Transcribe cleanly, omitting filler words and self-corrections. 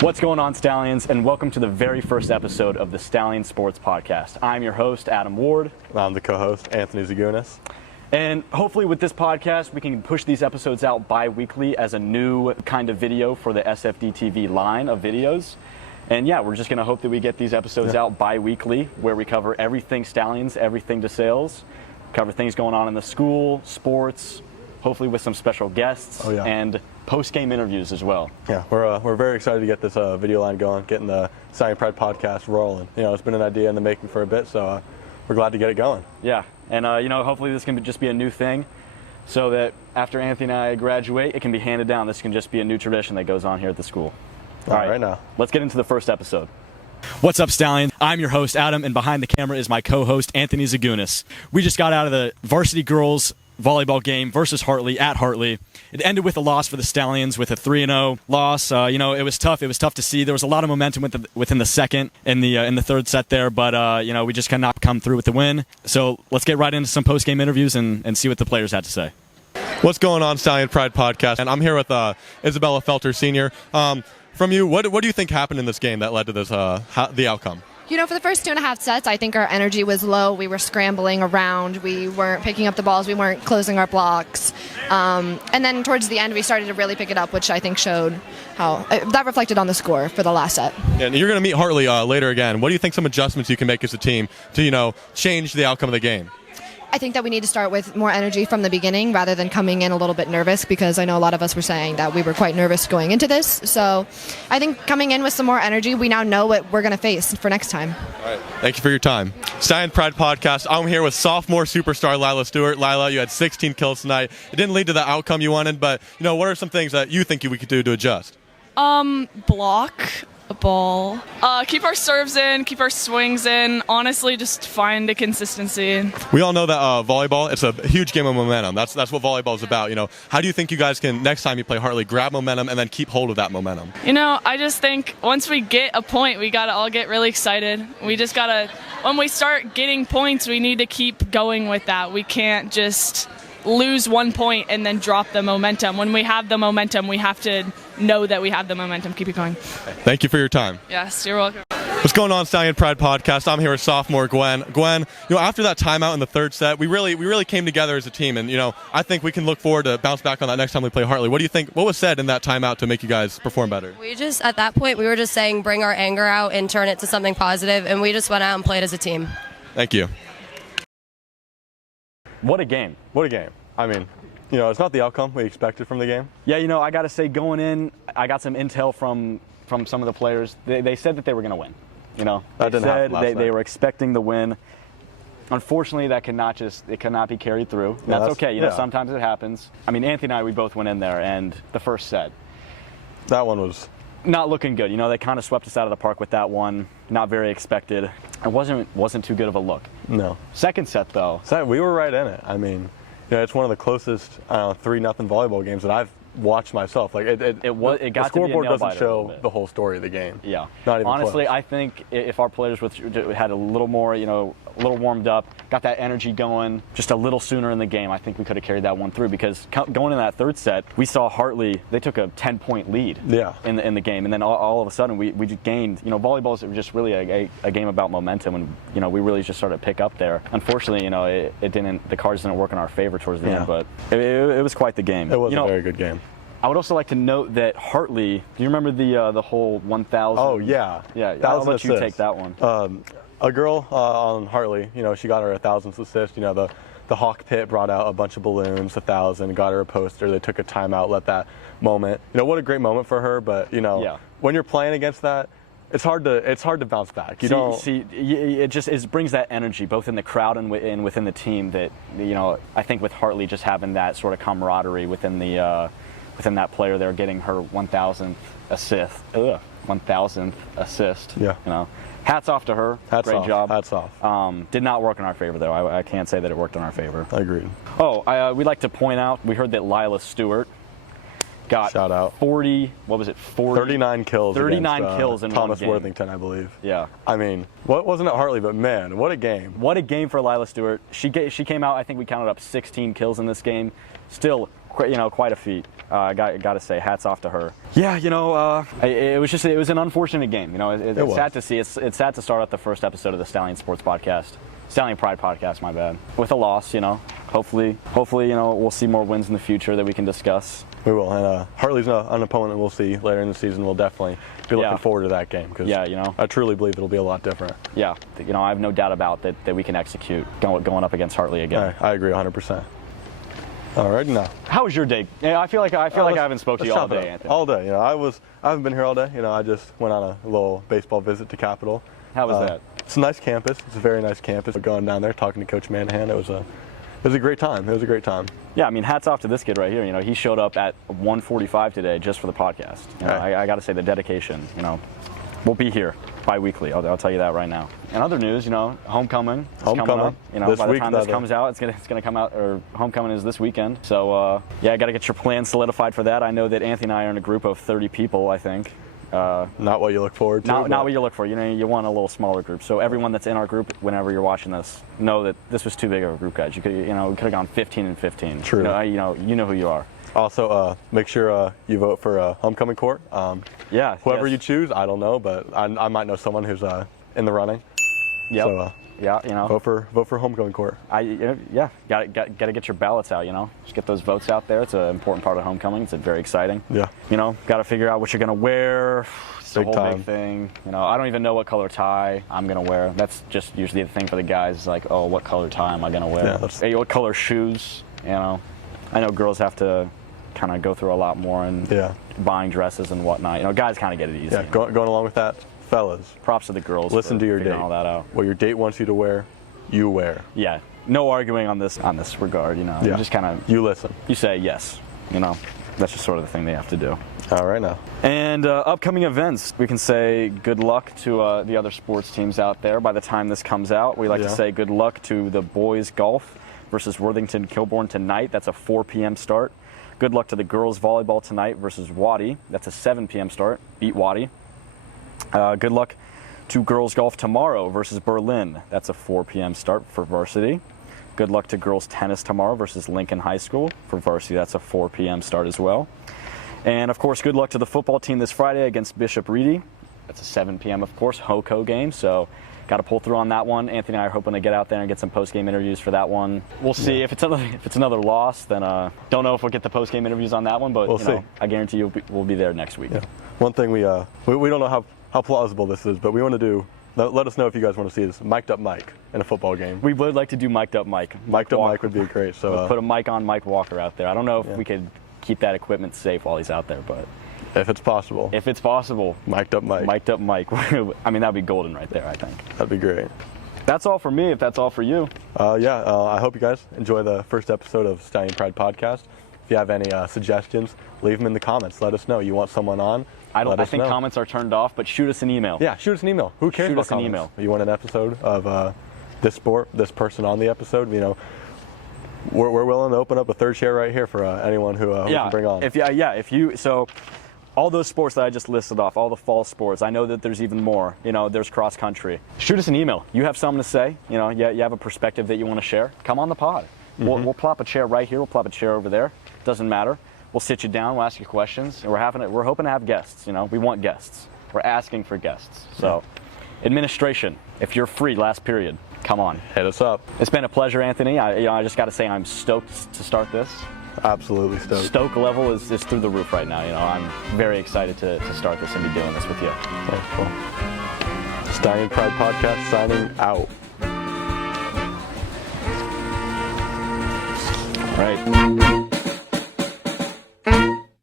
What's going on, Stallions, and welcome to the very first episode of the Stallion Sports Podcast. I'm your host, Adam Ward. I'm the co-host, Anthony Zagunis. And hopefully with this podcast, we can push these episodes out bi-weekly as a new kind of video for the SFD TV line of videos. And yeah, we're just going to hope that we get these episodes out bi-weekly, where we cover everything Stallions, everything DeSales, cover things going on in the school, sports, hopefully with some special guests, and post-game interviews as well. Yeah, we're very excited to get this video line going, getting the Stallion Pride Podcast rolling. You know, it's been an idea in the making for a bit, so we're glad to get it going. Yeah, and hopefully this can just be a new thing, so that after Anthony and I graduate, it can be handed down. This can just be a new tradition that goes on here at the school. All right, now let's get into the first episode. What's up, Stallion? I'm your host, Adam, and behind the camera is my co-host, Anthony Zagunis. We just got out of the varsity girls volleyball game versus Hartley at Hartley. It ended with a loss for the Stallions with a 3-0 loss. It was tough. It was tough to see. There was a lot of momentum within the second and in the third set there, but we just cannot come through with the win. So let's get right into some post-game interviews and see what the players had to say. What's going on, Stallion Pride Podcast? And I'm here with Isabella Felter, Senior. From you, what do you think happened in this game that led to this the outcome? You know, for the first 2.5 sets, I think our energy was low. We were scrambling around. We weren't picking up the balls. We weren't closing our blocks. And then towards the end, we started to really pick it up, which I think showed how that reflected on the score for the last set. And you're going to meet Hartley later again. What do you think some adjustments you can make as a team to, change the outcome of the game? I think that we need to start with more energy from the beginning rather than coming in a little bit nervous, because I know a lot of us were saying that we were quite nervous going into this. So I think coming in with some more energy, we now know what we're going to face for next time. All right. Thank you for your time. Stallion Pride Podcast. I'm here with sophomore superstar Lila Stewart. Lila, you had 16 kills tonight. It didn't lead to the outcome you wanted, but what are some things that you think we could do to adjust? Block a ball. Keep our serves in, keep our swings in. Honestly, just find a consistency. We all know that volleyball, it's a huge game of momentum. That's what volleyball is about. How do you think you guys can, next time you play Hartley, grab momentum and then keep hold of that momentum? I just think once we get a point, we got to all get really excited. We just got to, when we start getting points, we need to keep going with that. We can't just lose 1 point and then drop the momentum. When we have the momentum, we have to know that we have the momentum. Keep it going. Thank you for your time. Yes, you're welcome. What's going on, Stallion Pride Podcast? I'm here with sophomore Gwen. Gwen, after that timeout in the third set, we really came together as a team, and I think we can look forward to bounce back on that next time we play Hartley. What do you think? What was said in that timeout to make you guys perform better? We just, at that point, we were just saying bring our anger out and turn it to something positive, and we just went out and played as a team. Thank you. What a game. What a game. I mean, it's not the outcome we expected from the game. Yeah, I got to say, going in, I got some intel from some of the players. They said that they were going to win. They were expecting the win. Unfortunately, that cannot be carried through. Yeah, that's okay. Sometimes it happens. I mean, Anthony and I, we both went in there, and the first set, that one was not looking good. They kind of swept us out of the park with that one. Not very expected. It wasn't too good of a look. No. Second set, though. We were right in it. I mean, it's one of the closest 3-0 volleyball games that I've watched myself. Like it got the scoreboard doesn't show the whole story of the game. Yeah. Not even honestly, close. I think if our players had a little more, a little warmed up, got that energy going just a little sooner in the game, I think we could have carried that one through, because going in that third set, we saw Hartley, they took a 10-point lead in the game, and then all of a sudden we just gained, volleyball is just really a game about momentum, and we really just started to pick up there. Unfortunately, the cards didn't work in our favor towards the end, but it was quite the game. It was a very good game. I would also like to note that Hartley, do you remember the whole 1,000? Oh, yeah. Yeah, I'll let you take that one. A girl on Hartley, she got her 1,000th assist. The Hawk Pit brought out a bunch of balloons, 1,000, got her a poster. They took a timeout, let that moment. What a great moment for her, but, when you're playing against that, it's hard to bounce back. It brings that energy both in the crowd and within the team that, I think with Hartley just having that sort of camaraderie within that player there, getting her 1,000th assist. 1,000th assist. Yeah. Hats off to her. Great job. Hats off. Did not work in our favor, though. I can't say that it worked in our favor. I agree. We'd like to point out, we heard that Lila Stewart got shout out 40. What was it? 39 kills. 39 kills in Thomas one game. Worthington, I believe. Yeah. I mean, what wasn't it Hartley? But man, what a game! What a game for Lila Stewart. She came out. I think we counted up 16 kills in this game. Still, quite a feat. I got to say, hats off to her. Yeah, it was an unfortunate game. It's sad to see. It's sad to start out the first episode of the Stallion Pride Podcast, my bad, with a loss. Hopefully, we'll see more wins in the future that we can discuss. We will, and Hartley's an opponent we'll see later in the season. We'll definitely be looking forward to that game because I truly believe it'll be a lot different. Yeah, I have no doubt about that we can execute going up against Hartley again. I agree 100%. All right, now. How was your day? Yeah, I feel like I haven't spoke to you all day, Anthony. All day, I haven't been here all day. I just went on a little baseball visit to Capitol. How was that? It's a nice campus. It's a very nice campus. Going down there, talking to Coach Manahan, it was a great time. It was a great time. Yeah, hats off to this kid right here. He showed up at 1:45 today just for the podcast. I got to say the dedication. We'll be here bi-weekly. I'll tell you that right now. And other news, homecoming is coming up. By the time this comes out, it's gonna come out. Or homecoming is this weekend. So I got to get your plan solidified for that. I know that Anthony and I are in a group of 30 people. I think. Not what you look forward to. Not what you look for. You want a little smaller group. So everyone that's in our group, whenever you're watching this, know that this was too big of a group, guys. We could have gone 15 and 15. True. You know who you are. Also, make sure you vote for homecoming court. Whoever you choose, I don't know, but I might know someone who's in the running. Yep. So, vote for homecoming court. Got to get your ballots out. Just get those votes out there. It's an important part of homecoming. It's very exciting. Yeah. Got to figure out what you're gonna wear. It's a whole big thing. I don't even know what color tie I'm gonna wear. That's just usually the thing for the guys. It's like, oh, what color tie am I gonna wear? Yeah, hey, what color shoes? I know girls have to kind of go through a lot more and buying dresses and whatnot. Guys kind of get it easy. Yeah. Going along with that. Fellas, props to the girls. Listen to your date. All that out. What your date wants you to wear, you wear. Yeah, no arguing on this regard. You just kind of you listen. You say yes. That's just sort of the thing they have to do. All right now. And upcoming events, we can say good luck to the other sports teams out there. By the time this comes out, we like to say good luck to the boys golf versus Worthington Kilbourne tonight. That's a 4 p.m. start. Good luck to the girls volleyball tonight versus Waddy. That's a 7 p.m. start. Beat Waddy. Good luck to girls golf tomorrow versus Berlin. That's a 4 p.m. start for varsity. Good luck to girls tennis tomorrow versus Lincoln High School for varsity. That's a 4 p.m. start as well. And of course, good luck to the football team this Friday against Bishop Reedy. That's a 7 p.m. of course, HOCO game. So got to pull through on that one. Anthony and I are hoping to get out there and get some post-game interviews for that one. We'll see. If it's another loss, then don't know if we'll get the post-game interviews on that one. But we'll see. I guarantee you we'll be there next week. Yeah. One thing we don't know how plausible this is, but we want to do. Let us know if you guys want to see this mic'd up mic in a football game. We would like to do mic'd up mic. Mic'd up mic would be great. So we'll put a mic on Mike Walker out there. I don't know if we could keep that equipment safe while he's out there, but if it's possible. Mic'd up mic. Mic'd up mic. That'd be golden right there, I think. That'd be great. That's all for me, if that's all for you. I hope you guys enjoy the first episode of Stallion Pride Podcast. If you have any suggestions, leave them in the comments. Let us know. You want someone on? I think comments are turned off, but shoot us an email. Yeah, shoot us an email. Who cares about comments? Shoot us an email. You want an episode of this person on the episode? We're willing to open up a third chair right here for anyone who we can bring on. So all those sports that I just listed off, all the fall sports, I know that there's even more. There's cross country. Shoot us an email. You have something to say. You have a perspective that you want to share. Come on the pod. Mm-hmm. We'll plop a chair right here. We'll plop a chair over there. Doesn't matter. We'll sit you down. We'll ask you questions. And we're hoping to have guests. We want guests. We're asking for guests. So, administration, if you're free, last period, come on. Hit us up. It's been a pleasure, Anthony. I just got to say I'm stoked to start this. Absolutely stoked. Stoke level is through the roof right now. I'm very excited to start this and be doing this with you. Okay, cool. Stallion Pride Podcast signing out. All right.